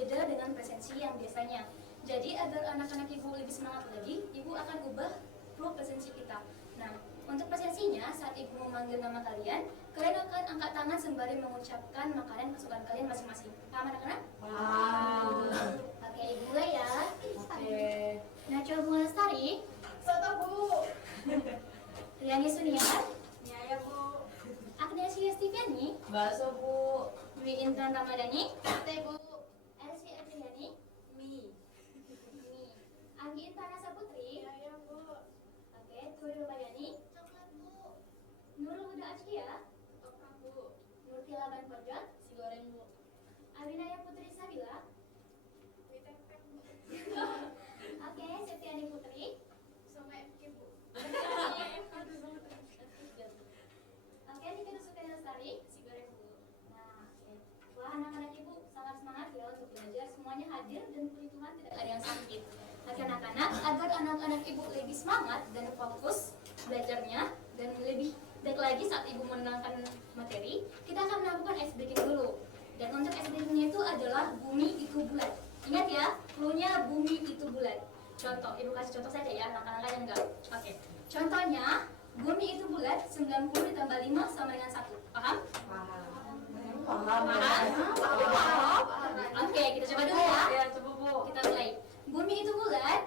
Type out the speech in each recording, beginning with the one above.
berbeda dengan presensi yang biasanya. Jadi agar anak-anak ibu lebih semangat lagi, ibu akan ubah flow presensi kita. Nah, untuk presensinya, saat ibu memanggil nama kalian, kalian akan angkat tangan sembari mengucapkan makanan kesukaan kalian masing-masing. Paham anak-anak? Paham. Oke, ibu mulai ya. Oke. Najwa Bunga Lestari, Soto Bu. Riani Suniar, Ya Bu. Agnesia Stiviani, Bakso Bu. Dwi Intan Ramadhani, Sate Bu. Elsie Adriani, Mie. Anggi Intana Saputri, Ya Bu. oke, Turil Bayani, Coklat Bu. Nurul Huda Ajkia, Toprak Bu. Nurtila Ban Pojot, Si goreng Bu. Abinaya Putri Sabila, Mie tempe Bu. oke, Septiani Putri, Sama MK Bu. oke, Nika Nusukan Lestari, Si goreng Bu. nah, oke. Wah, anak-anak ibu sangat semangat ya untuk belajar, semuanya hadir dan puji Tuhan tidak ada yang sakit. Oke anak-anak, agar anak-anak ibu lebih semangat dan fokus belajarnya dan lebih baik lagi saat ibu menerangkan materi, kita akan melakukan ice breaking dulu. Dan untuk ice breaking itu adalah bumi itu bulat. Ingat ya, clue-nya bumi itu bulat. Contoh, ibu kasih contoh saja ya, langkah-langkah yang enggak. Oke. Contohnya, bumi itu bulat 90 ditambah 5 sama dengan 1. Paham? Paham. Paham? Oke, kita coba dulu ya. Ya coba Bu. Kita mulai. Bumi itu bulat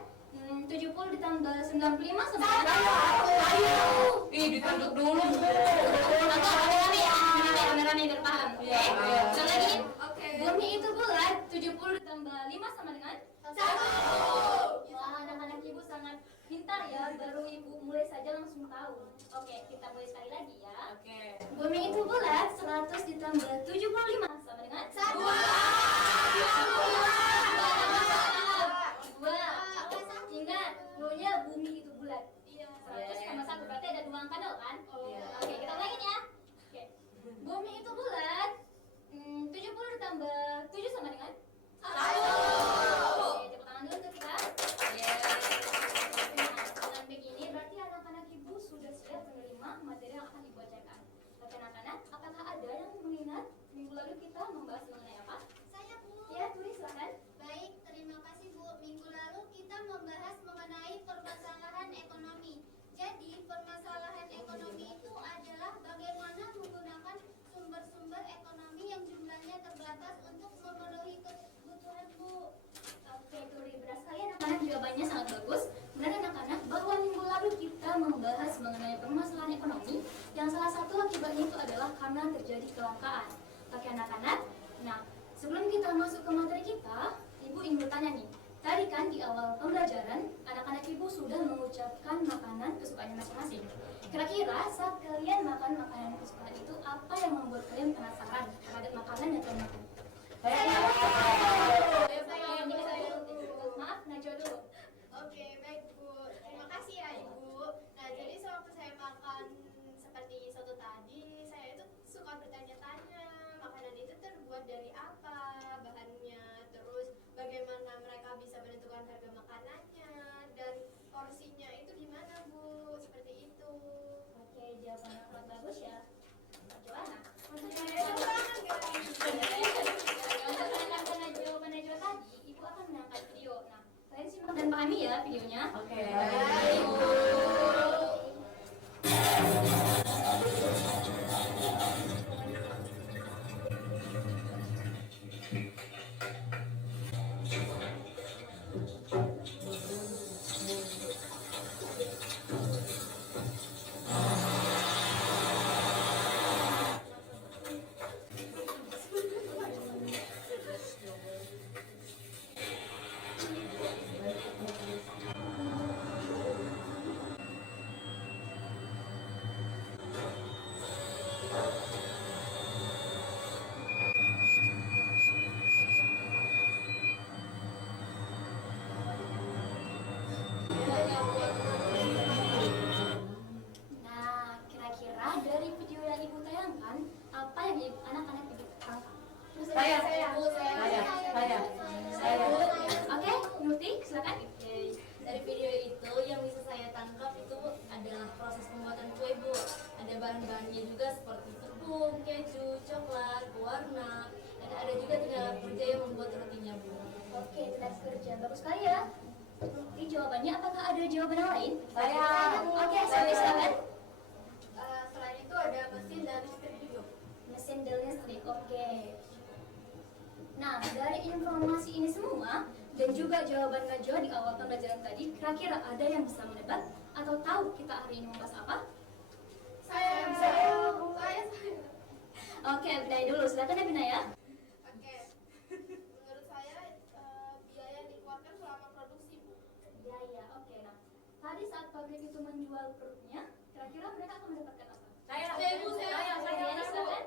70 ditambah 95 sama dengan 1. Ayo. Ih, ditanduk dulu Bu. Rame-rame ya, rame-rame biar paham. Oke. Iya. Ulang lagi. Oke. Bumi itu bulat 70 ditambah 5 sama dengan 1. Wah, anak-anak ibu sangat pintar ya, baru ibu mulai saja langsung tahu. Oke, kita mulai sekali lagi ya. Oke. Bumi itu bulat 100 ditambah 75 sama dengan 1. Ingat, clue-nya bumi itu bulat. Iya. 100 tambah 1 berarti ada 2 angka dong kan? Iya. Oke, kita ulangin ya. Oke. Bumi itu bulat 70 ditambah 7 sama dengan 1. Oke, tepuk tangan dulu untuk kita. Nah, dengan begini berarti anak-anak ibu sudah siap menerima materi yang akan ibu bacakan. Oke anak-anak, apakah ada yang mengingat minggu lalu kita membahas mengenai apa? Saya Bu. Ya, tulis silakan. Baik, terima kasih Bu. Minggu lalu kita membahas mengenai permasalahan ekonomi. Jadi, permasalahan ekonomi itu adalah bagaimana menggunakan sumber-sumber ekonomi yang jumlahnya terbatas untuk memenuhi kebutuhan Bu. Oke, Turi, beras kalian anak-anak jawabannya sangat bagus. Benar anak-anak, bahwa minggu lalu kita membahas mengenai permasalahan ekonomi yang salah satu akibatnya itu adalah karena terjadi kelangkaan. Oke anak-anak, nah sebelum kita masuk ke materi kita, ibu ingin bertanya nih. Tadi kan di awal pembelajaran, anak-anak ibu sudah mengucapkan makanan kesukaannya masing-masing. Kira-kira saat kalian makan makanan kesukaan itu, apa yang membuat kalian penasaran terhadap makanan yang kalian makan? Maaf, Najwa dulu. Oke, baik Bu. Terima kasih ya Ibu. Nah, jadi sewaktu saya makan seperti soto tadi, saya itu suka bertanya-tanya makanan itu terbuat dari apa, bahannya, terus bagaimana mereka bisa menentukan harga makanannya, dan porsinya itu gimana Bu, seperti itu. Oke, jawaban yang sangat bagus ya, Mbak Joanna. Untuk jawaban Najwa tadi, ibu akan menangkap video. Nah, kalian simak dan pahami ya videonya. Oke. Nah, kira-kira dari video yang ibu tayangkan, apa yang anak-anak ibu tangkap? Saya. Oke, Nuti, silakan. Oke, dari video itu yang bisa saya tangkap itu adalah proses pembuatan kue Bu. Ada bahan-bahannya juga seperti tepung, keju, coklat, pewarna, dan Ada juga tenaga kerja yang membuat rotinya, Bu. Oke, tenaga kerja. Bagus sekali ya. Ini jawabannya, apakah ada jawaban yang lain? Saya. Oke, saya silakan. Selain itu ada mesin dan listrik juga. Mesin dan listrik, oke. Nah, dari informasi ini semua dan juga jawaban Najwa di awal pembelajaran tadi, kira-kira ada yang bisa menebak atau tahu kita hari ini membahas apa? Saya. Oke, Binaya dulu. Silakan ya, Binaya. Oke. Menurut saya biaya yang dikeluarkan selama produksi, Bu. Biaya, oke. Nah, tadi saat pabrik itu menjual produknya, kira-kira mereka akan mendapatkan apa? Saya. Diana, silakan.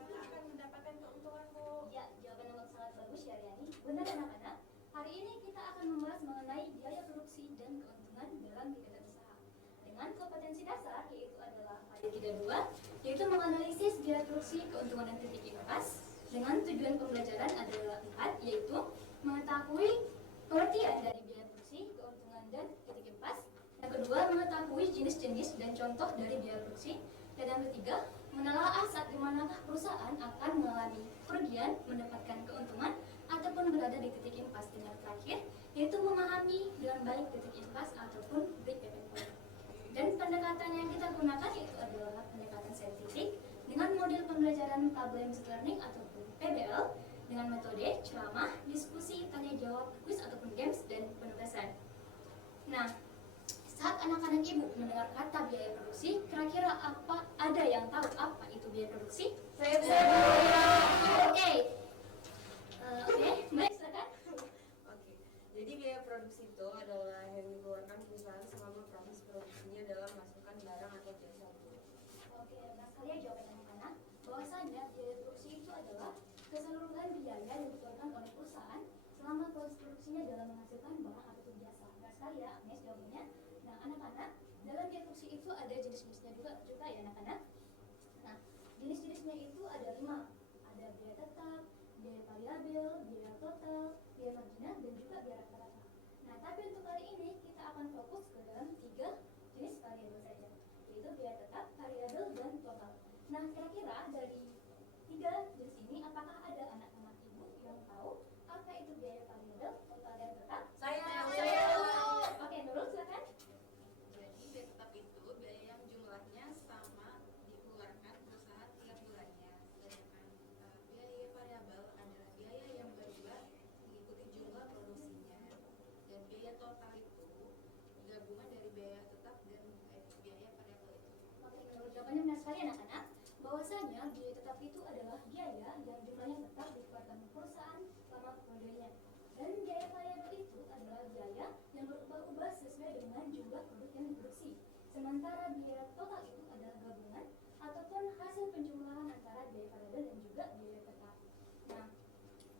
Maka akan mendapatkan keuntungan, Bu. Ya, jawaban yang sangat bagus ya, Riani. Benar anak-anak. Hari ini kita akan membahas mengenai biaya produksi dan keuntungan dalam kegiatan usaha. Dengan kompetensi dasar, yaitu adalah ada 32, yaitu menganalisis biaya produksi, keuntungan dan titik impas. Dengan tujuan pembelajaran adalah 4, yaitu mengetahui pengertian dari biaya produksi, keuntungan dan titik impas. Yang kedua, mengetahui jenis-jenis dan contoh dari biaya produksi. Dan yang ketiga, menelaah saat dimanakah perusahaan akan mengalami kerugian, mendapatkan keuntungan, ataupun berada di titik impas. Dan yang terakhir, yaitu memahami dengan baik titik impas ataupun break even point. Dan pendekatan yang kita gunakan yaitu adalah pendekatan saintifik dengan model pembelajaran problem based learning ataupun PBL dengan metode ceramah, diskusi, tanya jawab, quiz ataupun games dan penugasan. Nah, saat anak-anak ibu mendengar kata biaya produksi, kira-kira ada yang tahu apa itu biaya produksi? Saya. Oke. Oke, baik silakan. Oke, jadi biaya produksi itu adalah yang dikeluarkan perusahaan selama proses produksinya dalam memasukkan barang atau jasa. Oke, nah sekalian jawaban anak-anak bahwasanya biaya produksi itu adalah keseluruhan biaya yang dikeluarkan oleh perusahaan selama proses produksinya dalam menghasilkan barang ataupun jasa. Nah sekali ya, Agnes jawabannya. Nah anak-anak, dalam biaya produksi itu ada jenis-jenisnya juga ya anak-anak. Nah, jenis-jenisnya itu ada 5. Ada biaya tetap, biaya variabel, biaya total, biaya marginal, dan juga biaya rata-rata. Nah, tapi untuk kali ini kita akan fokus ke dalam 3 jenis variabel saja, yaitu biaya tetap, variabel, dan total. Nah, kira-kira dari 3 jenis ini, apakah ada anak-anak ibu yang tahu apa itu biaya variabel, total, dan tetap? Saya. Oke, Nurul silakan. Jadi biaya tetap itu biaya yang jumlahnya sama dikeluarkan perusahaan tiap bulannya. Sedangkan biaya variabel adalah biaya yang berubah mengikuti jumlah produksinya. Dan biaya total itu gabungan dari biaya tetap dan biaya variabel itu. Oke, menurut jawabannya benar sekali anak-anak. Bahwasanya biaya tetap itu adalah biaya yang jumlahnya tetap dikeluarkan perusahaan selama periodenya. Dan biaya variabel itu adalah biaya yang berubah-ubah sesuai dengan jumlah produk yang diproduksi. Sementara biaya total itu adalah gabungan ataupun hasil penjumlahan antara biaya variabel dan juga biaya tetap. Nah,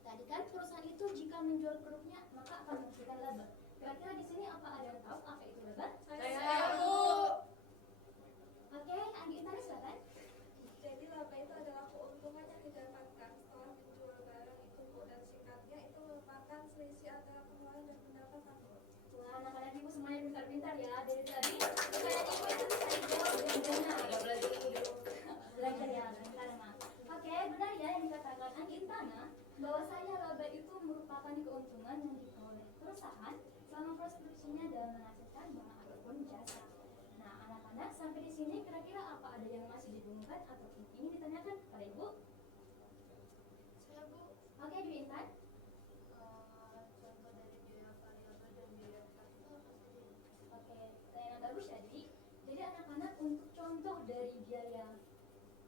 tadi kan perusahaan itu jika menjual produknya maka akan menghasilkan laba. Kira-kira di sini apa ada yang tahu apa itu laba? Saya, Bu. Oke, Andi Intani silakan. Jadi laba itu adalah keuntungan yang didapatkan setelah menjual barang itu, Bu, dan singkatnya itu merupakan selisih antara pengeluaran dan pendapatan, Bu. Wah, anak-anak ibu semuanya pintar-pintar ya. Dari tadi, anak ibu itu bisa dijawab dengan benar. Ada belajar dulu. Belajar ya, benar Mak. Oke, benar ya yang dikatakan Andi Intana bahwasanya laba itu merupakan keuntungan yang diperoleh perusahaan selama proses produksinya dalam menghasilkan barang ataupun jasa. Nah, anak-anak sampai di sini kira-kira apa ada yang masih dibingungkan ataupun ingin ditanyakan kepada ibu? Saya, Bu, Oke, Dwi Intan. contoh dari biaya variabel dan biaya tetap itu apa saja? Oke, pertanyaan bagus ya, Dwi. Jadi anak-anak untuk contoh dari biaya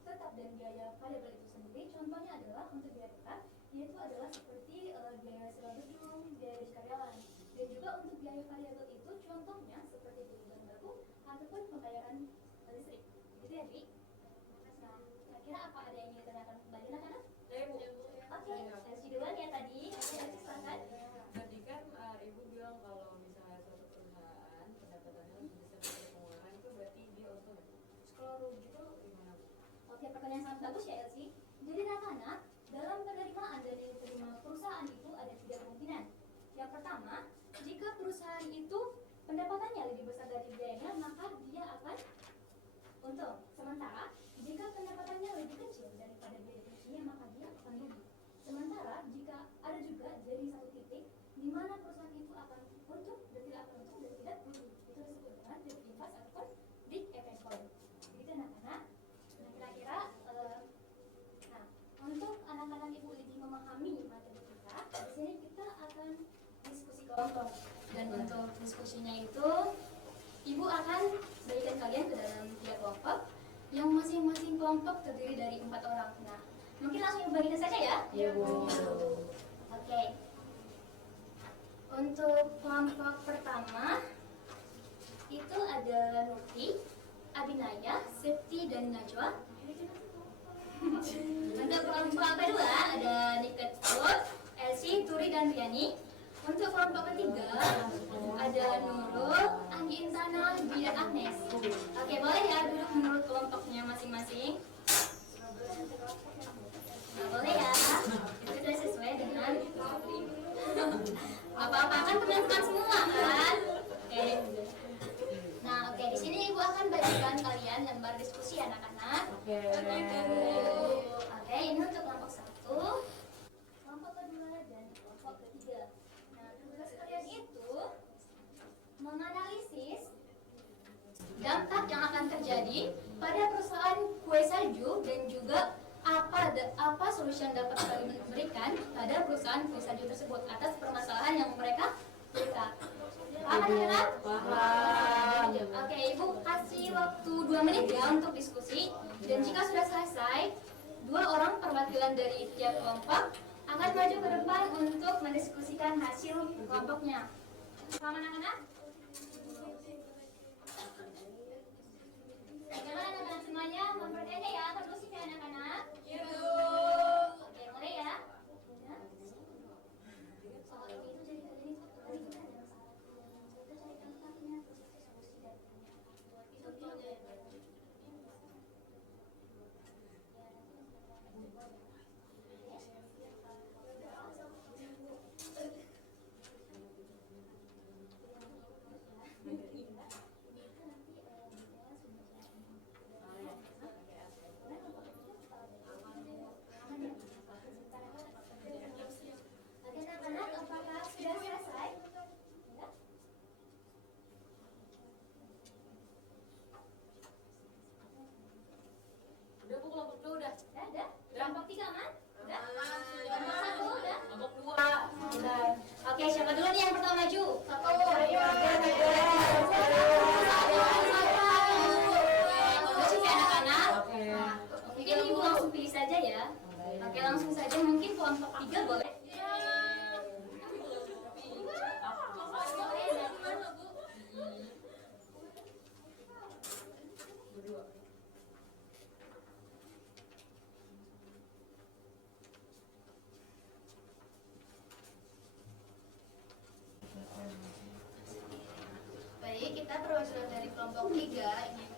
tetap dan biaya variabel itu sendiri, contohnya adalah untuk biaya tetap, yaitu adalah seperti biaya sewa gedung, biaya gaji karyawan, dan juga untuk biaya variabel itu contohnya seperti biaya bahan baku ataupun pembayaran listrik. Gitu ya, Dwi. Nah, kira-kira apa ada yang ingin ditanyakan kembali anak-anak? Saya, Bu. Oke, Elsie duluan ya tadi. Oke, Elsie silakan. Tadi kan ibu bilang kalau misalnya suatu perusahaan pendapatannya lebih besar dari pengeluaran itu berarti dia untung ya? Kalau rugi itu gimana, Bu? Oke, pertanyaan sangat bagus ya Elsie. Jadi anak-anak, dalam penerimaan dan diterima perusahaan itu ada 3 kemungkinan. Yang pertama, jika perusahaan itu pendapatannya lebih besar dari biayanya, maka dia akan untung. Sementara, jika pendapatannya lebih kecil daripada biaya produksinya, maka dia akan rugi. sementara jika ada juga jadi satu titik di mana perusahaan itu akan untung dan tidak akan untung dan tidak rugi. Itu disebut dengan big impact ataupun big effect point. Begitu anak-anak. Nah kira-kira nah untuk anak-anak ibu lebih memahami materi kita, di sini kita akan diskusi kelompok. Dan untuk diskusinya itu ibu akan bagikan kalian ke dalam 3 kelompok yang masing-masing kelompok terdiri dari 4 orang. Nah mungkin langsung ibu bagikan saja ya. Iya, Bu. Oke. Untuk kelompok pertama itu ada Nuti, Abinaya, Septi, dan Najwa. Untuk kelompok kedua ada Niket Put, Elsie, Turi, dan Riani. Untuk kelompok ketiga ada Nurul, Anggi Intana, Bi, dan Agnes. Oke, boleh ya duduk menurut kelompoknya masing-masing. Nah, boleh ya. Itu sudah sesuai dengan apa-apa kan teman-teman semua kan? Oke. Nah, oke di sini ibu akan bagikan kalian lembar diskusi anak-anak. Oke. Oke, ini untuk kelompok 1, kelompok kedua, dan kelompok ketiga. Nah, tugas kalian itu menganalisis dampak yang akan terjadi pada perusahaan kue salju dan juga apa solusi yang dapat kalian berikan pada perusahaan kue salju tersebut atas permasalahan yang mereka berikan. Paham anak-anak? Paham. Oke, ibu kasih waktu 2 menit ya untuk diskusi. Dan jika sudah selesai, 2 orang perwakilan dari tiap kelompok akan maju ke depan untuk mendiskusikan hasil kelompoknya. Paham anak-anak? Bagaimana anak-anak semuanya? Mempercayai ya kondusif ya anak-anak? Iya. Oke, mulai ya. Soal ini itu jadi kalian itu tadi kita ada masalah. Kita cari tempatnya terus itu solusi dan itu dia. Oke anak-anak, apakah sudah selesai? Ya? Udah, Bu, kelompok 2 udah. Udah? Kelompok 3 aman? Udah? Kelompok 1 udah? Kelompok 2 udah. Oke, siapa dulu nih yang pertama maju? Kondusif ya anak-anak? Oke. Mungkin ibu langsung pilih saja ya. Oke, langsung saja mungkin kelompok 3 boleh? Baik, kita perwakilan dari kelompok 3 ingin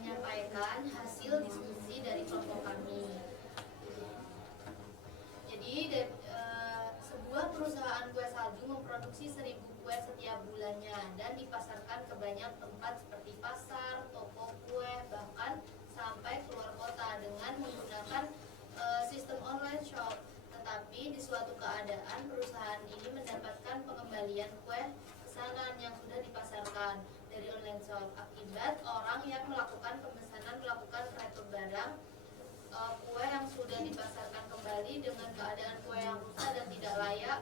menyampaikan hasil diskusi dari kelompok kami. Jadi sebuah perusahaan kue salju memproduksi 1000 kue setiap bulannya dan dipasarkan ke banyak tempat seperti pasar, toko kue, bahkan sampai keluar kota dengan menggunakan sistem online shop. Tetapi di suatu keadaan perusahaan ini mendapatkan pengembalian kue pesanan yang sudah dipasarkan dari online shop akibat orang yang melakukan pemesanan melakukan retur barang kue yang sudah dipasarkan kembali dengan keadaan kue yang rusak dan tidak layak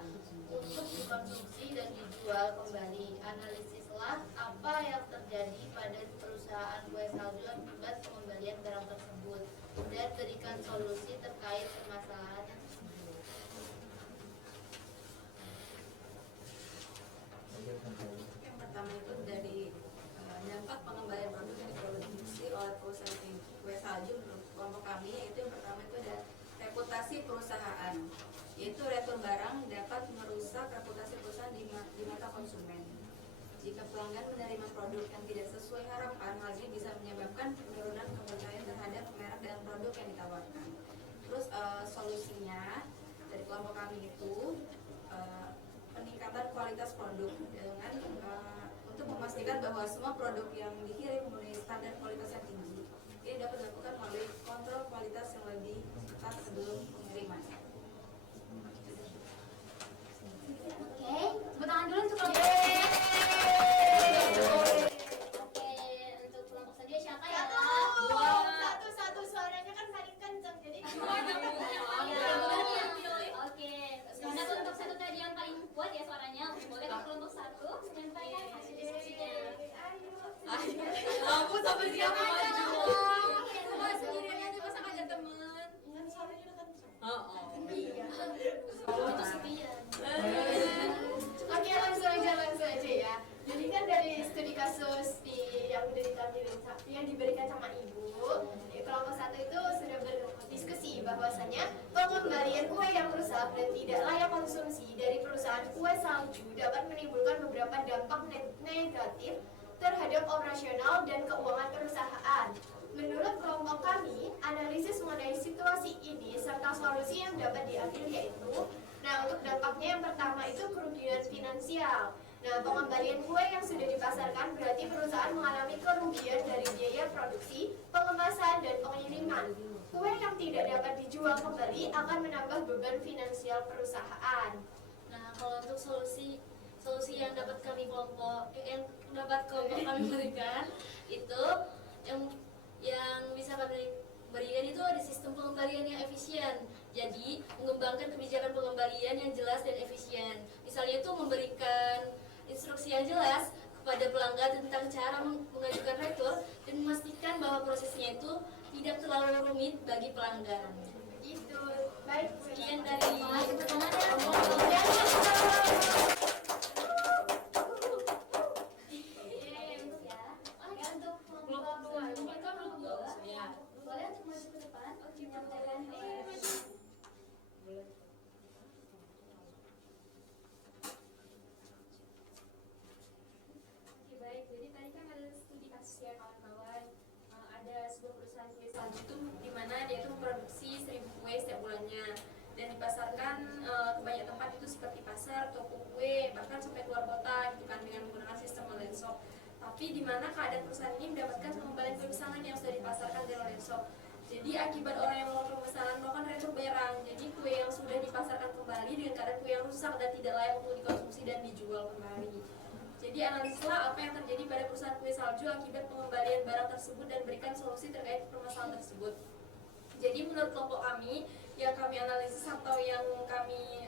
untuk dikonsumsi dan dijual kembali. Analisislah apa yang terjadi pada perusahaan kue salju akibat pengembalian barang tersebut dan berikan solusi terkait permasalahan yang tersebut. Yang pertama itu dari dampak pengembalian produk yang diproduksi oleh perusahaan kue salju menurut kelompok kami, yaitu yang pertama itu ada reputasi perusahaan, yaitu retur barang dapat merusak reputasi perusahaan di mata konsumen. Jika pelanggan menerima produk yang tidak sesuai harapan, hal ini bisa menyebabkan penurunan kepercayaan terhadap merek dan produk yang ditawarkan. Terus solusinya dari kelompok kami itu peningkatan kualitas produk dengan untuk memastikan bahwa semua produk yang dikirim memenuhi standar kualitas yang tinggi. Ini dapat dilakukan melalui kontrol kualitas yang lebih ketat sebelum pengiriman. kue salju dapat menimbulkan beberapa dampak negatif terhadap operasional dan keuangan perusahaan. Menurut kelompok kami, analisis mengenai situasi ini serta solusi yang dapat diambil yaitu, nah untuk dampaknya yang pertama itu kerugian finansial. Nah, pengembalian kue yang sudah dipasarkan berarti perusahaan mengalami kerugian dari biaya produksi, pengemasan, dan pengiriman. Kue yang tidak dapat dijual kembali akan menambah beban finansial perusahaan. Nah, kalau untuk solusi yang dapat kelompok kami berikan itu yang bisa kami berikan itu ada sistem pengembalian yang efisien. Jadi mengembangkan kebijakan pengembalian yang jelas dan efisien. Misalnya itu memberikan instruksi yang jelas kepada pelanggan tentang cara mengajukan retur dan memastikan bahwa prosesnya itu tidak terlalu rumit bagi pelanggan. Begitu. Baik, Sekian dari Boleh untuk maju ke depan, menyampaikan Baik, jadi tadi kan ada studi kasus ya kawan-kawan. Ada sebuah perusahaan kue salju itu di mana dia itu memproduksi 1000 kue setiap bulannya dan dipasarkan ke banyak tempat itu seperti pasar, toko kue, bahkan sampai keluar kota gitu kan dengan menggunakan sistem online shop. Tapi di mana keadaan perusahaan ini mendapatkan pengembalian kue pesanan yang sudah dipasarkan di online shop. Jadi akibat orang yang melakukan pemesanan melakukan retur barang, jadi kue yang sudah dipasarkan kembali dengan keadaan kue yang rusak dan tidak layak untuk dikonsumsi dan dijual kembali. Jadi analisislah apa yang terjadi pada perusahaan kue salju akibat pengembalian barang tersebut dan berikan solusi terkait permasalahan tersebut. Jadi menurut kelompok kami yang kami analisis atau yang kami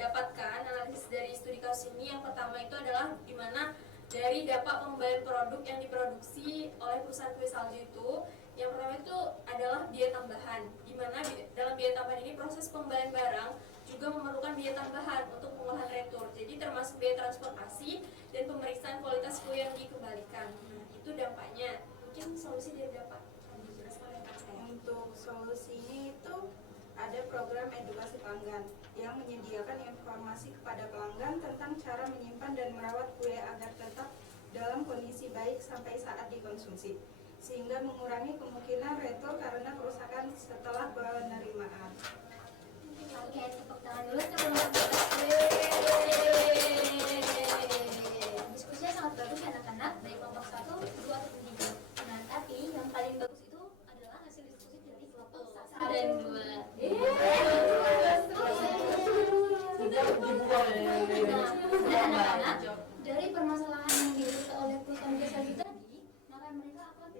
dapatkan analisis dari studi kasus ini, yang pertama itu adalah di mana dari dampak pengembalian produk yang diproduksi oleh perusahaan kue salju itu, yang pertama itu adalah biaya tambahan, di mana dalam biaya tambahan ini proses pengembalian barang juga memerlukan biaya tambahan untuk pengolahan retur. Jadi termasuk biaya transportasi dan pemeriksaan kualitas kue yang dikembalikan. Nah, itu dampaknya. Mungkin solusi dari dapat dijelaskan oleh Kak saya. Untuk solusinya itu ada program edukasi pelanggan yang menyediakan informasi kepada pelanggan tentang cara menyimpan dan merawat kue agar tetap dalam kondisi baik sampai saat dikonsumsi, sehingga mengurangi kemungkinan retur karena kerusakan setelah penerimaan. Oke, tepuk tangan dulu teman-teman. Diskusinya sangat bagus anak-anak dari kelompok 1, 2, atau 3. Nah, tapi yang paling bagus itu adalah hasil diskusi dari kelompok 1 dan 2. Nah, anak-anak, dari permasalahan yang diberikan oleh perusahaan jasa tadi, maka mereka akan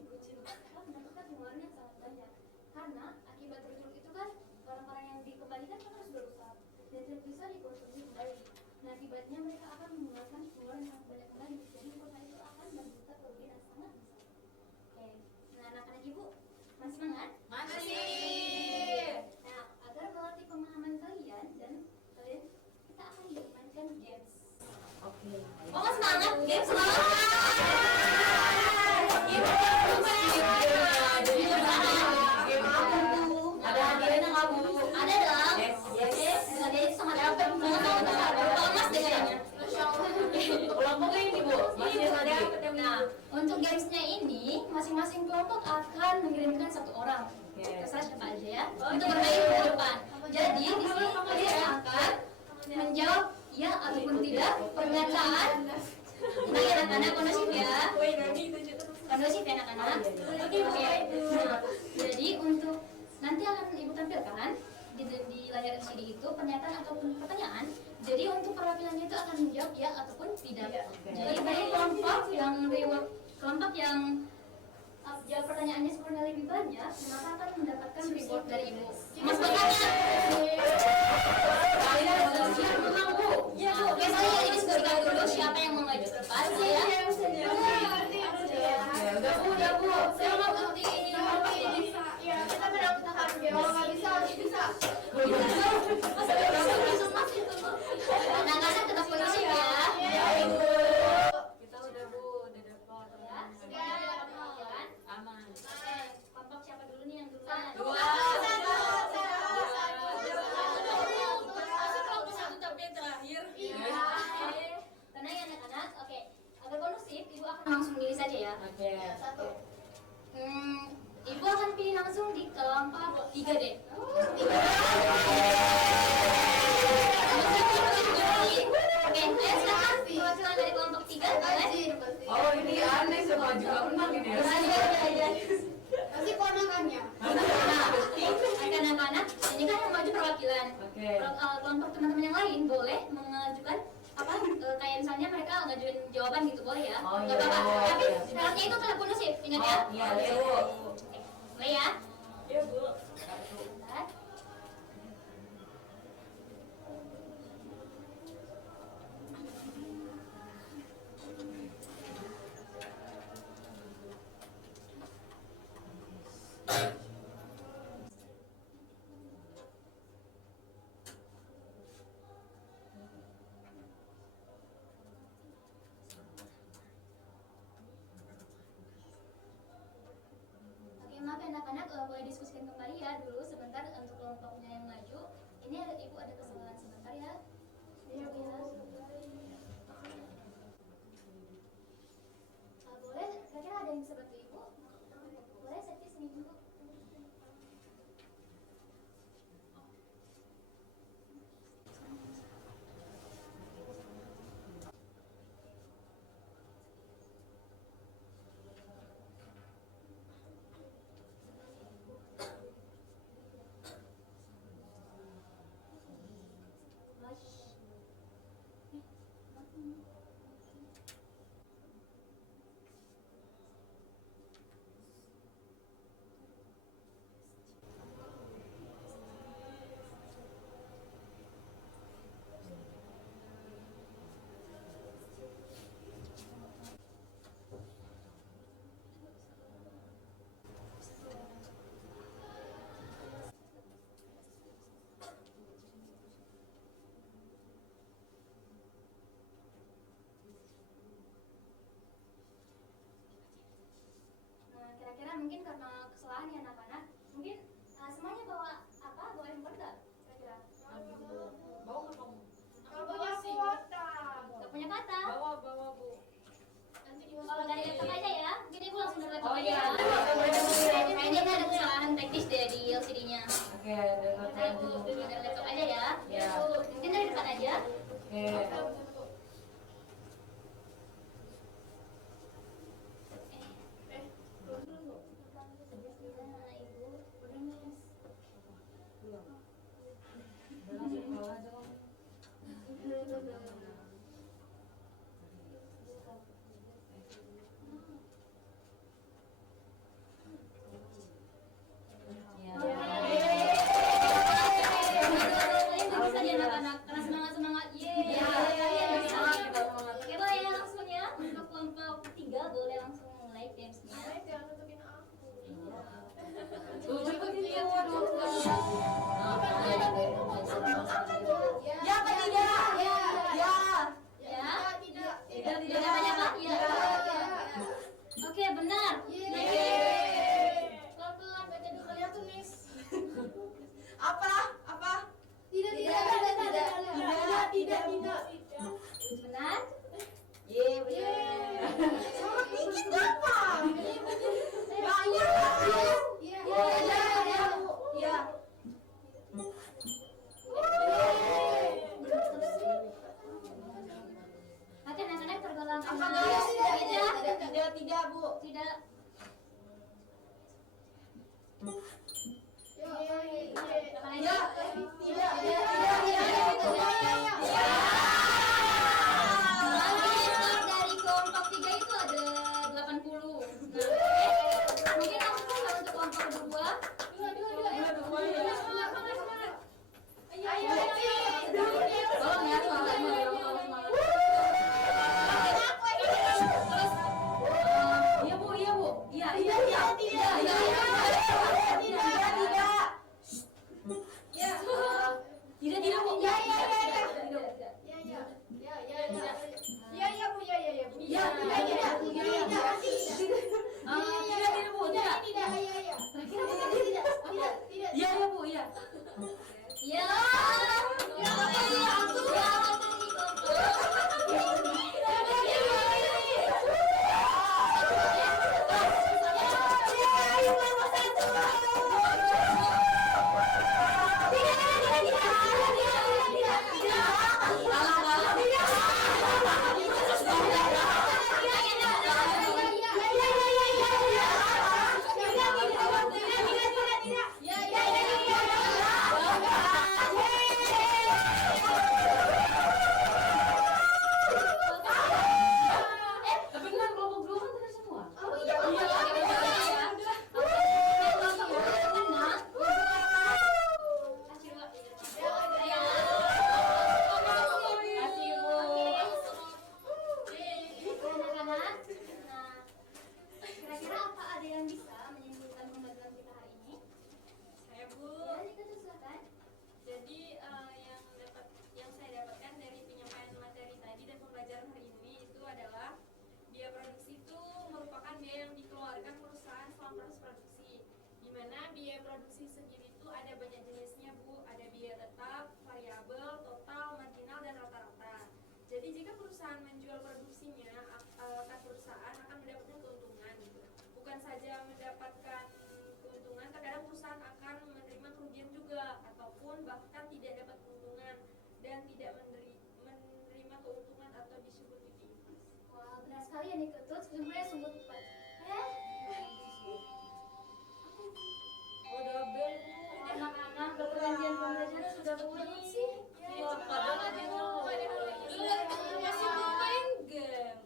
mendapatkan pengeluaran yang sangat banyak. Karena akibat retur itu kan orang-orang yang dikembalikan kan harus berusaha dan tidak bisa dikonsumsi kembali. Nah, akibatnya mereka akan mengeluarkan pengeluaran yang banyak kembali. Jadi perusahaan itu akan menderita kerugian yang sangat besar. Oke, nah anak-anak ibu masih semangat? Masih. Nah, agar melatih pemahaman kalian dan kalian, kita akan mainkan games. Oke. Oh, semangat games semangat. Ada hadiahnya nggak Bu? Ada dong. Yes. Ada itu sangat banget. Thomas deh kayaknya. Kelompoknya ini Bu. Masih ada apa? Nah, untuk gamesnya ini masing-masing kelompok akan mengirimkan 1 orang. Terserah siapa aja ya. Untuk bermain ke depan. Jadi di sini kalian akan menjawab ya ataupun tidak pernyataan. Nah, ya anak-anak kondusif ya. Kondusif ya anak-anak. Oke. Nah, jadi untuk nanti akan ibu tampilkan di layar LCD itu pernyataan ataupun pertanyaan. Jadi untuk perwakilannya itu akan menjawab ya ataupun tidak. Jadi dari kelompok yang jawab pertanyaannya sebenarnya lebih banyak, maka akan mendapatkan reward dari ibu. Mas bertanya. Siapa menang Bu? Ya Bu. Biasanya ini disebutkan dulu siapa yang mau maju ke depan. Saya. Udah Bu. Saya mau ngerti. Ya, kita menang-menang dia. Kalau nggak bisa, harus bisa. Anak-anak tetap kondusif ya. Kita udah Bu, udah dapat. Ya, sudah ada perwakilan. Aman. Kelompok siapa dulu nih yang duluan? Kelompok 1 tapi yang terakhir. Iya. 3 deh. Oke, ayo silakan perwakilan dari kelompok 3 boleh. Oh ini aneh, semua juga menang ini ya. Pasti ponakannya. Anak-anak, ini kan yang maju perwakilan. Oke. Kelompok teman-teman yang lain boleh mengajukan apa kayak misalnya mereka ngajuin jawaban gitu boleh ya. Oh, Nggak iya. apa-apa. Tapi Iya. syaratnya itu teleponusif, ingat ya. Oh iya, iya Bu. Boleh ya. Iya Bu. Bentar. Oke, maaf ya anak-anak, boleh diskusikan kembali ya dulu sebentar untuk kelompoknya yang maju. Ini ibu ada kesalahan sebentar ya. Iya bu. Boleh, kira-kira ada yang bisa bantu ibu? Boleh servis sini dulu. Nah, kira-kira mungkin karena kesalahan ya anak-anak, mungkin semuanya bawa apa? Bawa handphone nggak? Kira-kira? Bawa nggak kamu? Kalau punya kuota. Nggak punya kata? Bawa Bu. Oh, dari laptop aja ya? Mungkin ibu langsung dari laptop Oh, aja iya. ya? Kayaknya ini ada kesalahan teknis deh di LCD-nya. Oke, dari Ayo laptop bu, dulu. dari laptop aja ya? Ya. Mungkin dari depan aja? Oke. Nah, ibu, udah nih. Belum. Udah langsung bawa aja kamu. Ya. Bisa nih anak-anak, karena semangat-semangat. Yeay. biaya produksi sendiri itu ada banyak jenisnya Bu, ada biaya tetap, variabel, total, marginal, dan rata-rata. Jadi jika perusahaan menjual produksinya, perusahaan akan mendapatkan keuntungan gitu. Bukan saja mendapatkan keuntungan, terkadang perusahaan akan menerima kerugian juga, ataupun bahkan tidak dapat keuntungan dan tidak menerima keuntungan atau disebut liquiditas. Wah, benar sekali ya nih Ketut. Sebenarnya sungguh tepat. Udah bel. Anak-anak perjanjian pembelajaran sudah bunyi. Iya, padahal itu. Masih mau main game.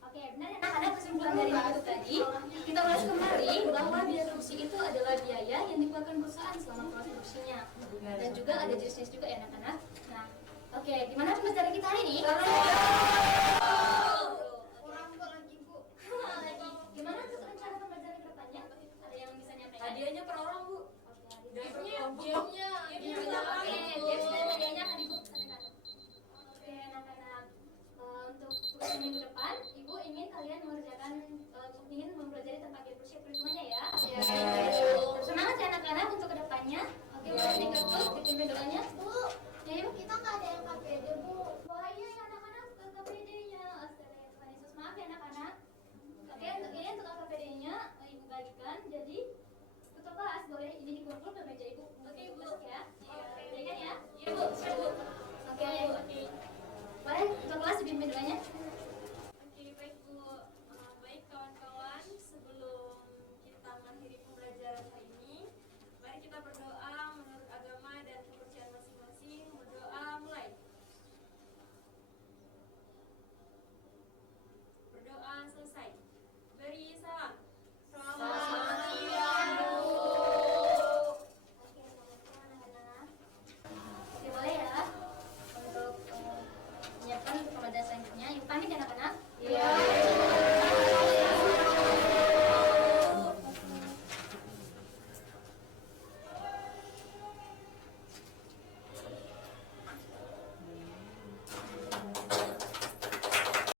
Oke, benar ya anak-anak, kesimpulan dari itu tadi kita ulas kembali bahwa biaya produksi itu adalah biaya yang dikeluarkan perusahaan selama proses produksinya, dan juga ada jenis-jenis juga ya anak-anak. Nah, oke, gimana pembelajaran kita hari ini? Kurang lagi Bu. Lagi, gimana untuk rencana pembelajaran ke depannya? Ada yang bisa nyampein? Hadiahnya per orang, Bu. Oke, Dan per Gamenya, kelompok. gamenya, Oke, games dan hadiahnya akan Ibu sampaikan. Oke, anak-anak, untuk tugas minggu depan, Ibu ingin kalian mengerjakan, ingin mempelajari tentang prinsip perhitungannya ya. Iya. Semangat ya anak-anak untuk kedepannya. Oke, boleh diketuk, dipimpin doanya. Bu, Ya, Ibu. kita nggak ada yang KPD Bu. Wah iya ya anak-anak, ke KPD-nya. Astaga, Tuhan Yesus, maaf ya anak-anak. Oke, untuk ini untuk KPD-nya Ibu bagikan. Jadi